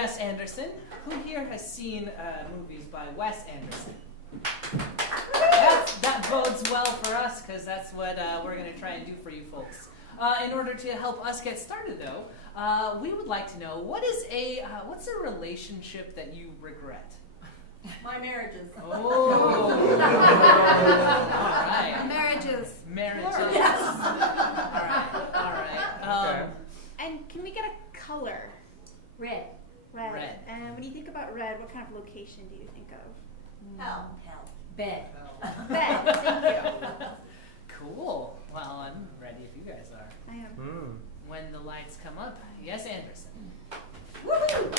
yes, Anderson. Who here has seen movies by Wes Anderson? That bodes well for us, because that's what we're going to try and do for you folks. In order to help us get started, though, we would like to know, what's a relationship that you regret? My marriages. Oh. All right. Marriages. Marriages. Yes. All right. Okay. And can we get a color? Red. Red. And when you think about red, what kind of location do you think of? Hell. Bed. Bed. Thank you. Cool. Well, I'm ready if you guys are. I am. When the lights come up, yes, Anderson. Woohoo!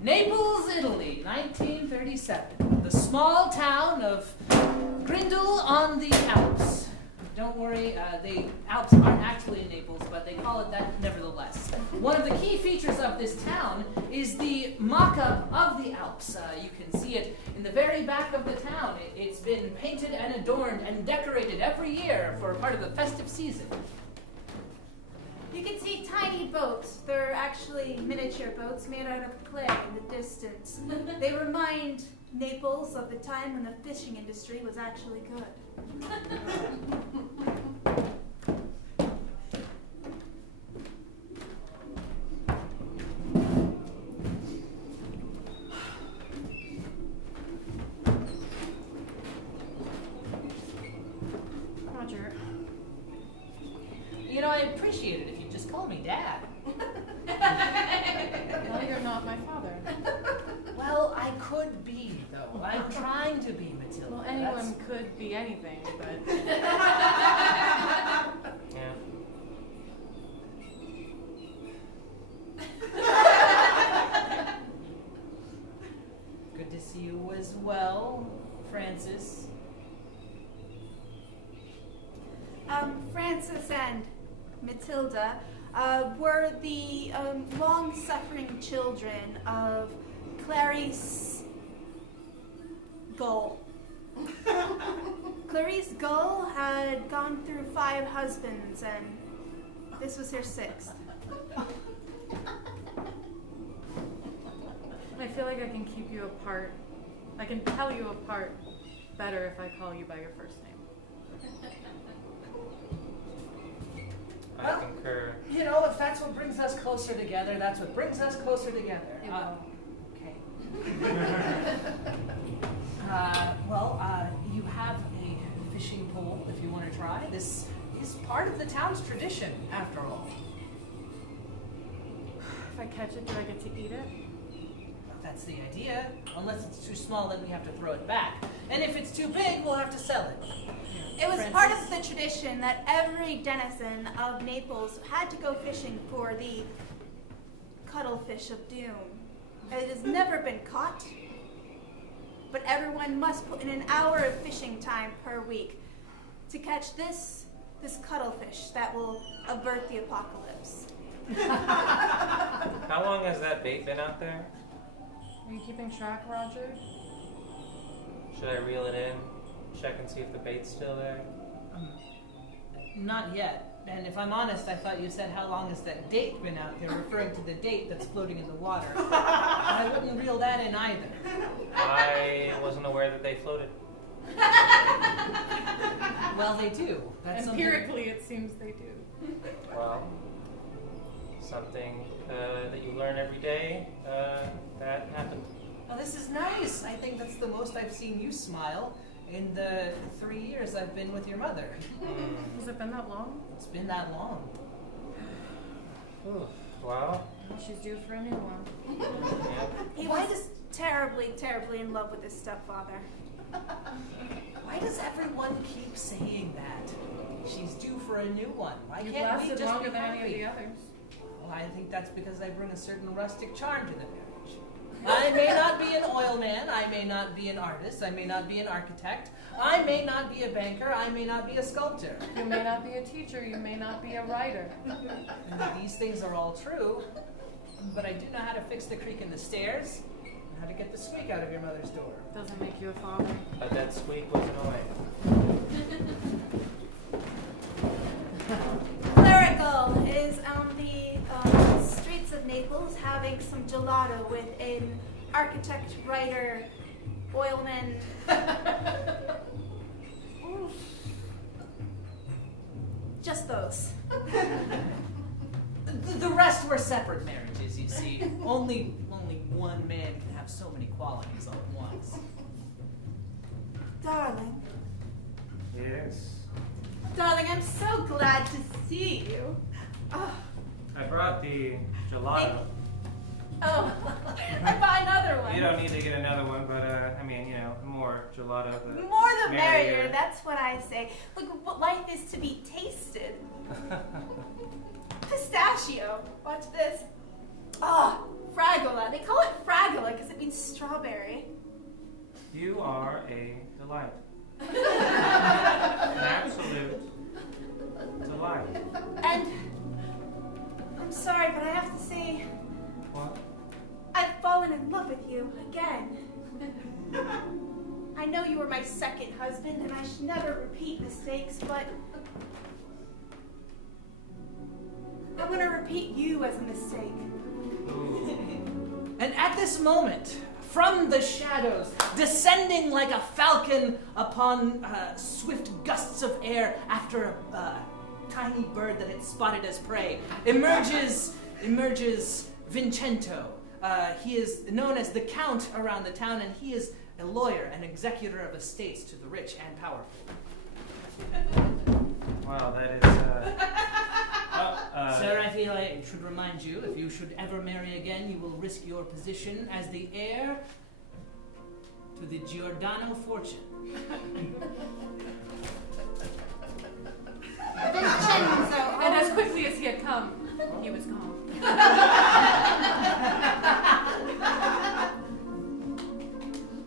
Naples, Italy, 1937. The small town of Grindel on the Alps. Don't worry, the Alps aren't actually in Naples, but they call it that nevertheless. One of the key features of this town is the mock-up of the Alps. You can see it in the very back of the town. It's been painted and adorned and decorated every year for part of the festive season. You can see tiny boats. They're actually miniature boats made out of clay in the distance. They remind Naples of the time when the fishing industry was actually good. Roger. You know, I appreciate it if you just call me Dad. Well, you're not my father. Well, I could be, though. I'm trying to be, Matilda. Well, anyone could be anything, but... Yeah. Good to see you as well, Francis. Francis and Matilda were the long-suffering children of Clarice Gull. Clarice Gull had gone through 5 husbands, and this was her 6th. I feel like I can keep you apart. I can tell you apart better if I call you by your first name. I concur. You know, if that's what brings us closer together, that's what brings us closer together. It will. Okay. You have a fishing pole if you want to try. This is part of the town's tradition, after all. If I catch it, do I get to eat it? That's the idea. Unless it's too small, then we have to throw it back. And if it's too big, we'll have to sell it. It was Francis? part of the tradition that every denizen of Naples had to go fishing for the cuttlefish of doom. It has never been caught, but everyone must put in an hour of fishing time per week to catch this cuttlefish that will avert the apocalypse. How long has that bait been out there? Are you keeping track, Roger? Should I reel it in? Check and see if the bait's still there? Not yet. And if I'm honest, I thought you said how long has that date been out there, referring to the date that's floating in the water. I wouldn't reel that in either. I wasn't aware that they floated. Well, they do. That's Empirically, it seems they do. Well, something that you learn every day, that happened. Well, this is nice. I think that's the most I've seen you smile in the 3 years I've been with your mother. Has it been that long? It's been that long. Well, Well, she's due for a new one. yeah. He was terribly, terribly in love with his stepfather. Why does everyone keep saying that? She's due for a new one. Why You've can't we lasted just longer be than any happy? of the others. Well, I think that's because I bring a certain rustic charm to the marriage. I may not be an oil man, I may not be an artist, I may not be an architect, I may not be a banker, I may not be a sculptor. You may not be a teacher, you may not be a writer. And these things are all true, but I do know how to fix the creak in the stairs, and how to get the squeak out of your mother's door. Doesn't make you a father. But that That squeak was annoying. Clerical is on the streets of Naples having some gelato with an architect, writer, oilman. Just those. The rest were separate marriages, you see. Only one man can have so many qualities all at once. Darling. Yes. Darling, I'm so glad to see you. Oh, I brought the gelato. oh. I buy another one. You don't need to get another one, but I mean, more gelato. The More the merrier, that's what I say. Look, what life is to be tasted. Pistachio. Watch this. Oh, fragola. They call it fragola because it means strawberry. You are a delight. An absolute delight. And I'm sorry, but I have to say, What? I've fallen in love with you again. I know you were my second husband, and I should never repeat mistakes, but I'm going to repeat you as a mistake. Ooh. And at this moment, from the shadows, descending like a falcon upon swift gusts of air after a tiny bird that it spotted as prey, emerges Vincento. He is known as the Count around the town, and he is a lawyer and executor of estates to the rich and powerful. Wow, that is. Sir, I feel I should remind you, if you should ever marry again, you will risk your position as the heir to the Giordano fortune. And as quickly as he had come, he was gone.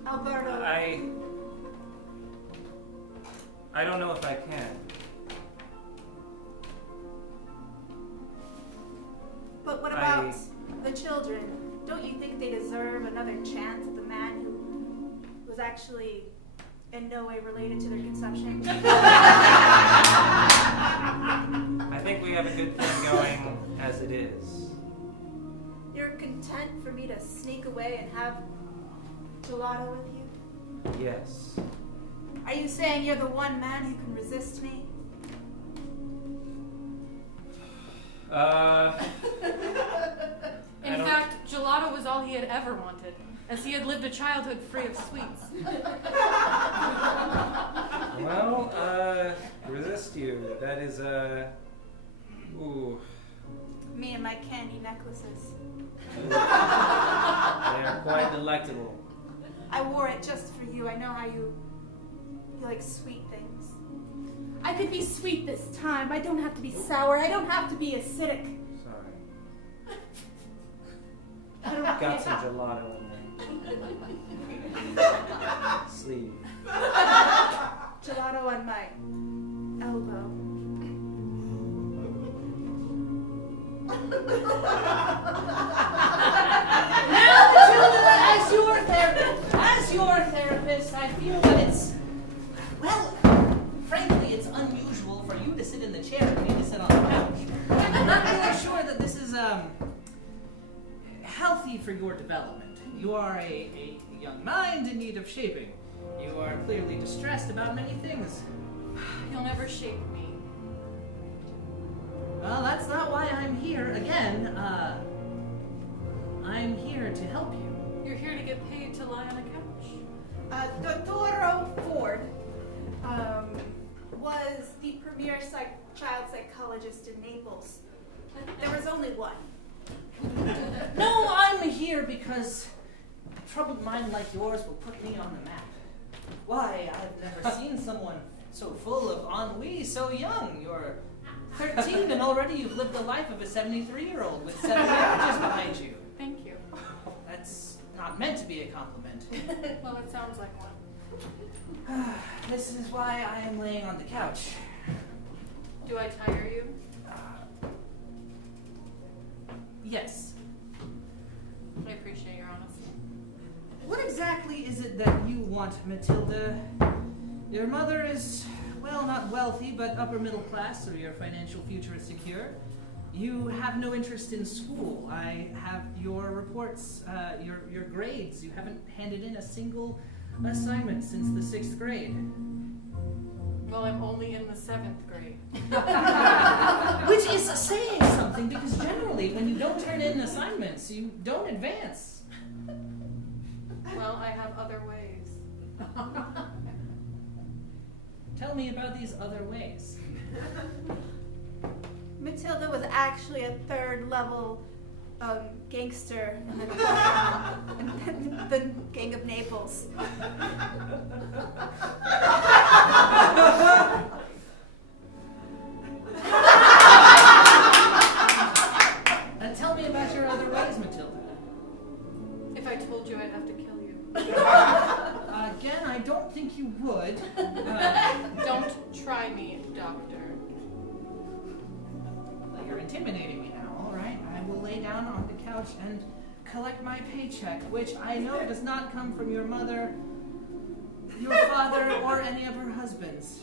Alberto. I don't know if I can. But what about the children? Don't you think they deserve another chance at the man who was actually in no way related to their conception? I think we have a good thing going as it is. You're content for me to sneak away and have gelato with you? Yes. Are you saying you're the one man who can resist me? In fact, gelato was all he had ever wanted, as he had lived a childhood free of sweets. Well, resist you. That is, ooh. Me and my candy necklaces. They are quite delectable. I wore it just for you. I know how you like sweet things. I could be sweet this time. I don't have to be sour. I don't have to be acidic. Sorry. I don't Got some gelato in there. Sleeve. Gelato on my elbow. Now, Matilda, as your therapist, I feel that it's, well, frankly, it's unusual for you to sit in the chair and me to sit on the couch. I'm not really sure that this is healthy for your development. You are a young mind in need of shaping. You are clearly distressed about many things. You'll never shape me. Well, that's not why I'm here. Again, I'm here to help you. You're here to get paid to lie on a couch. Dottore Ford was the premier child psychologist in Naples. There was only one. No, I'm here because a troubled mind like yours will put me on the map. Why, I've never seen someone so full of ennui so young. You're 13 and already you've lived the life of a 73-year-old with 7 marriages behind you. Thank you. That's not meant to be a compliment. Well, it sounds like one. This is why I am laying on the couch. Do I tire you? Yes. I appreciate your honesty. What exactly is it that you want, Matilda? Your mother is, well, not wealthy, but upper middle class, so your financial future is secure. You have no interest in school. I have your reports, your grades. You haven't handed in a single assignment since the 6th grade. Well, I'm only in the 7th grade. Which is saying something, because generally when you don't turn in assignments, you don't advance. Well, I have other ways. Tell me about these other ways. Matilda was actually a 3rd level gangster in the Gang of Naples. Tell me about your other ways, Matilda. If I told you, I'd have to kill you. Again, I don't think you would. Don't try me, Doctor. You're intimidating me now, all right? I will lay down on the couch and collect my paycheck, which I know does not come from your mother, your father, or any of her husbands.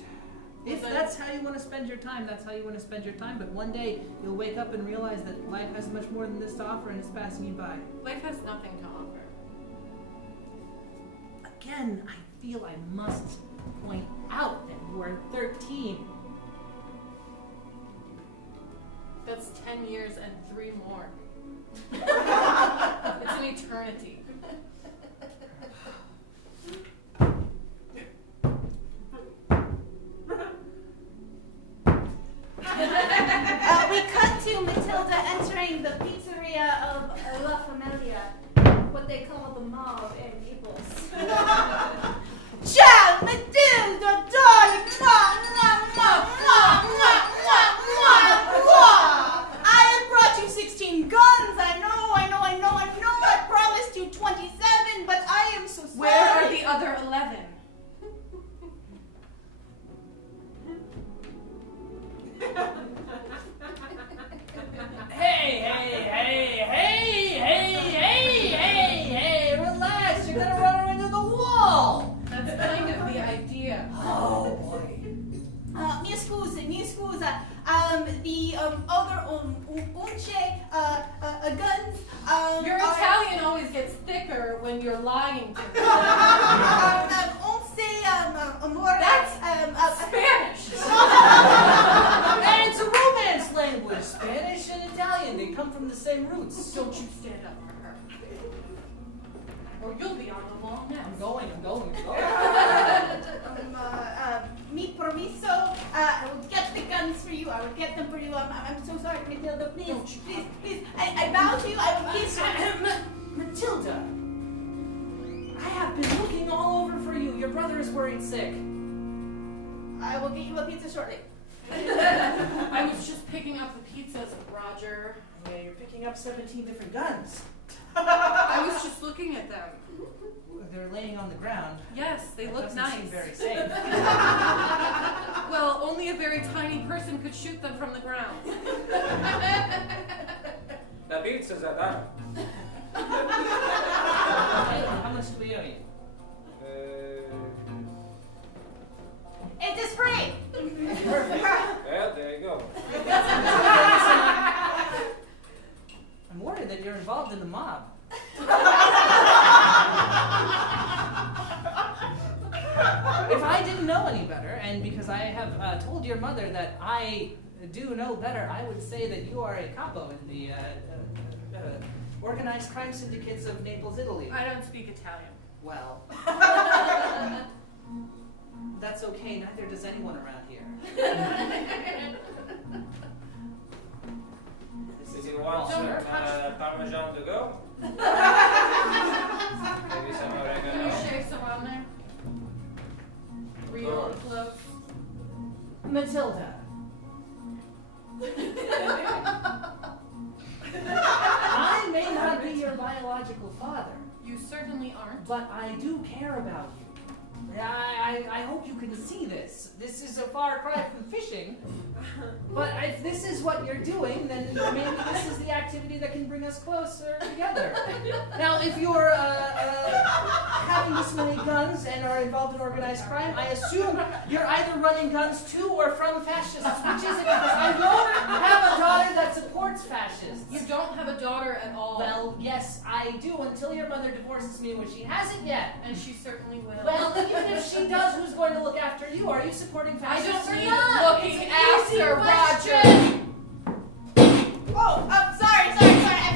If that's how you want to spend your time, that's how you want to spend your time. But one day, you'll wake up and realize that life has much more than this to offer and it's passing you by. Life has nothing to offer. Again, I feel I must point out that you are 13. That's 10 years and 3 more. It's an eternity. We cut to Matilda entering the pizzeria of La Familia, what they call the mob in Naples. Ciao, Matilda, darling! Mwah, mwah, mwah, mwah, mwah, mwah, mwah, mwah. I have brought you 16 guns. I know. I promised you 27, but I am so sorry. Where are the other 11? Hey, relax, you're gonna run her into the wall! That's kind of the idea. Oh boy. Mi scusa. The other unce guns. Your Italian always gets thicker when you're lying to me. That's Spanish. And it's a romance language. Spanish and Italian, they come from the same roots. Don't you stand up for her. Or you'll be on the wall next. I'm going. Mi promiso. I will get the guns for you. I will get them for you. I'm so sorry, Matilda. Please. I vow to you. I will kiss you. Matilda, I have been looking all over for you. Your brother is worried sick. I will get you a pizza shortly. I was just picking up the pizzas, Roger. Yeah, you're picking up 17 different guns. I was just looking at them. They're laying on the ground. Yes, they That look doesn't nice. seem very safe. Well, only a very tiny person could shoot them from the ground. The pizzas are done. Hey, how much do we owe you? It is free. Perfect. Well, there you go. I'm worried that you're involved in the mob. If I didn't know any better, and because I have told your mother that I do know better, I would say that you are a capo in the organized crime syndicates of Naples, Italy. I don't speak Italian. Well, that's okay. Neither does anyone around here. Did you want some Parmesan to go? Maybe some Can you oregano? shave some on there? Real close. Matilda. I may not be your biological father, You certainly aren't. but I do care about you. I hope you can see this. This is a far cry from fishing. But if this is what you're doing, then maybe this is the activity that can bring us closer together. Now, if you're having this many guns and are involved in organized crime, I assume you're either running guns to or from fascists. Which is it? Because I don't have a daughter that supports fascists. You don't have a daughter at all. Well, yes, I do, until your mother divorces me, which she hasn't yet. And she certainly will. Well, even if she does, who's going to look after you? Are you supporting I fascists don't or need not? looking It's an after easy Roger. question. Oh, sorry. I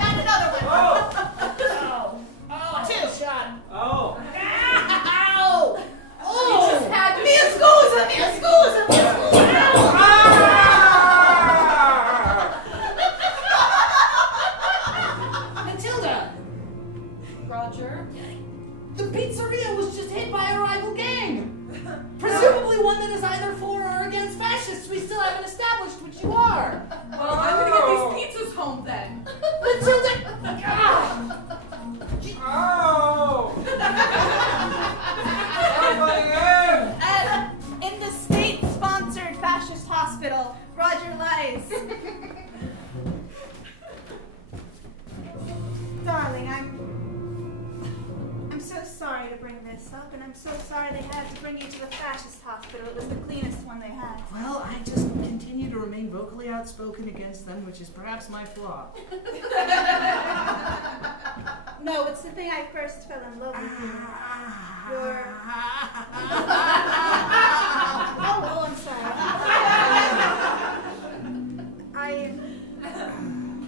found another one. Oh, Two. shot. Oh. Ow! You just had to. Mi scusa. Matilda, Roger. the pizzeria was just hit by a rival gang. Presumably one that is either for or against fascists. We still haven't established which you are. Well, I'm gonna get these pizzas home then. Matilda! Oh! Somebody in! In the state-sponsored fascist hospital, Roger lies. Darling, I'm so sorry to bring this up, and I'm so sorry they had to bring you to the fascist hospital. It was the cleanest one they had. Well, I just continue to remain vocally outspoken against them, which is perhaps my flaw. No, it's the thing I first fell in love with you. You're... Oh, I'm sorry.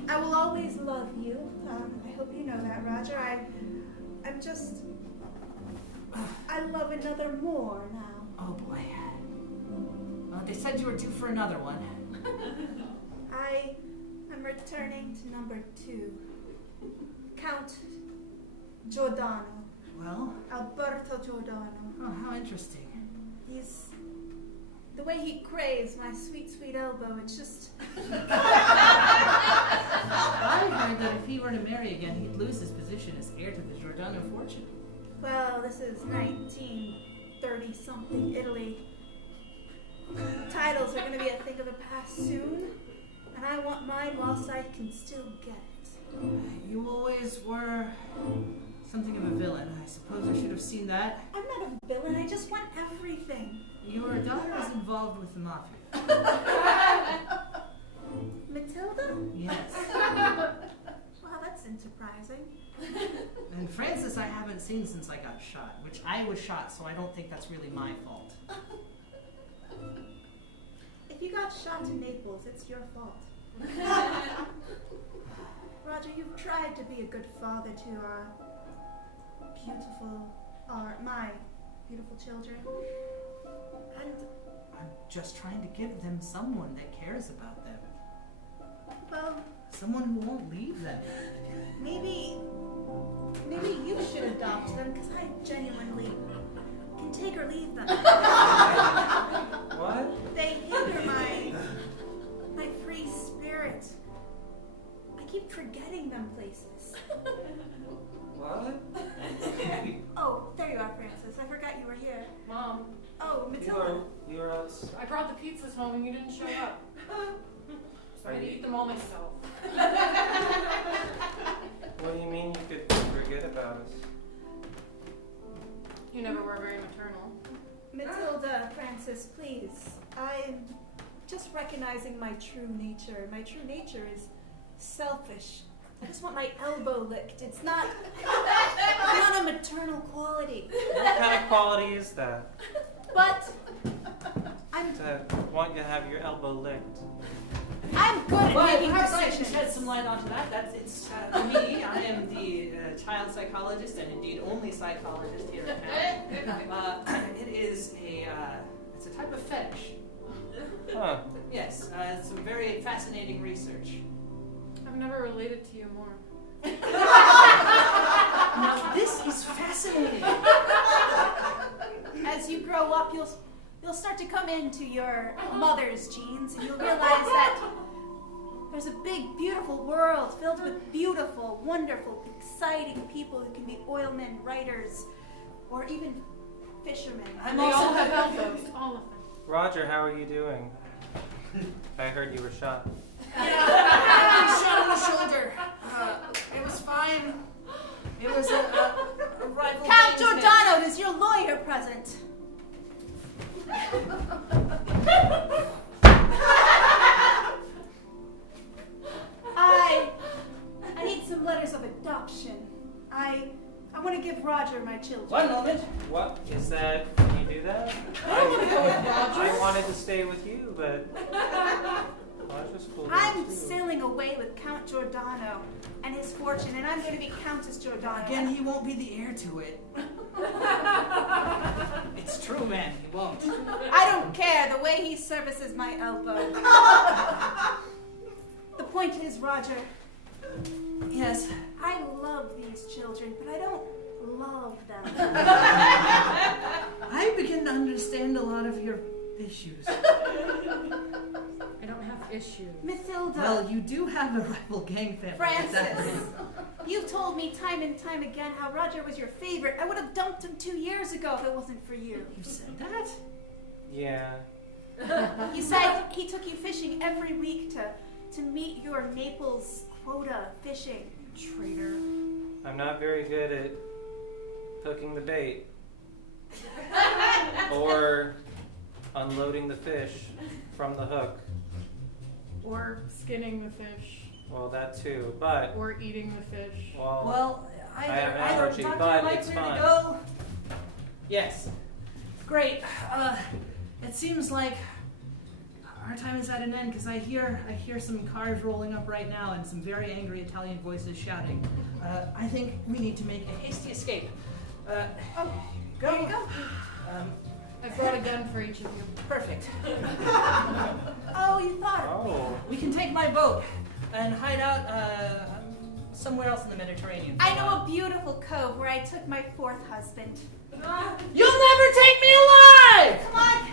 I will always love you. I hope you know that, Roger. I'm just... I love another more now. Oh boy. They said you were due for another one. I am returning to number 2. Count Giordano. Well, Alberto Giordano. oh, how interesting. He's... The way he craves my sweet, sweet elbow, it's just... I heard that if he were to marry again, he'd lose his position as heir to the Giordano fortune. Well, this is 1930-something Italy. Titles are going to be a thing of the past soon, and I want mine whilst I can still get it. You always were something of a villain. I suppose I should have seen that. I'm not a villain, I just want everything. Your daughter is involved with the mafia. Matilda? Yes. Wow, that's unsurprising. And Francis I haven't seen since I got shot, which I was shot, so I don't think that's really my fault. If you got shot in Naples, it's your fault. Roger, you've tried to be a good father to my beautiful children. And I'm just trying to give them someone that cares about them. well, Someone who won't leave them. maybe you should adopt them, because I genuinely can take or leave them. What? They hinder my free spirit. I keep forgetting them places. What? Oh, there you are, Francis. I forgot you were here. Mom, Oh, Matilda. You were out. I brought the pizzas home and you didn't show up. So I had to eat them all myself. What do you mean you could forget about us? You never were very maternal. Matilda, Francis, please. I'm just recognizing my true nature. My true nature is selfish. I just want my elbow licked. It's not a maternal quality. What kind of quality is that? But I'm To want you to have your elbow licked. good at Well, making perhaps I can decisions. shed some light onto that. It's me. I am the child psychologist and indeed only psychologist here in town. It is it's a type of fetish. Huh. Yes, some very fascinating research. I've never related to you more. Now this is fascinating. As you grow up, you'll start to come into your mother's genes, and you'll realize that there's a big, beautiful world filled with beautiful, wonderful, exciting people who can be oilmen, writers, or even fishermen. I'm They all also have elbows, all of them. Roger, how are you doing? I heard you were shot. I was shot in the shoulder. It was fine. It was a rival. Count game's Giordano, is your lawyer present? I need some letters of adoption. I want to give Roger my children. One moment. What is that? Can you do that? I wanted to stay with you, but Roger's cool. I'm too. sailing away with Count Giordano and his fortune, and I'm going to be Countess Giordano. Again, he won't be the heir to it. It's true, man. He won't. I don't care the way he services my elbow. The point is, Roger, Yes. I love these children, but I don't love them. I begin to understand a lot of your issues. I don't have issues. Matilda, Well, you do have a rival gang family. Francis, you've told me time and time again how Roger was your favorite. I would have dumped him 2 years ago if it wasn't for you. You said that? Yeah. You said he took you fishing every week to meet your Naples quota fishing. Traitor. I'm not very good at hooking the bait or unloading the fish from the hook. Or skinning the fish. Well, that too, but Or eating the fish. Well, I have an allergy, Dr. but Mike's it's here fine. to go. Yes. Great. It seems like our time is at an end because I hear some cars rolling up right now and some very angry Italian voices shouting. I think we need to make a hasty escape. There you go. I brought a gun for each of you. Perfect. Oh, you thought of me. Oh, We can take my boat and hide out somewhere else in the Mediterranean. I know a beautiful cove where I took my 4th husband. You'll never take me alive! Come on,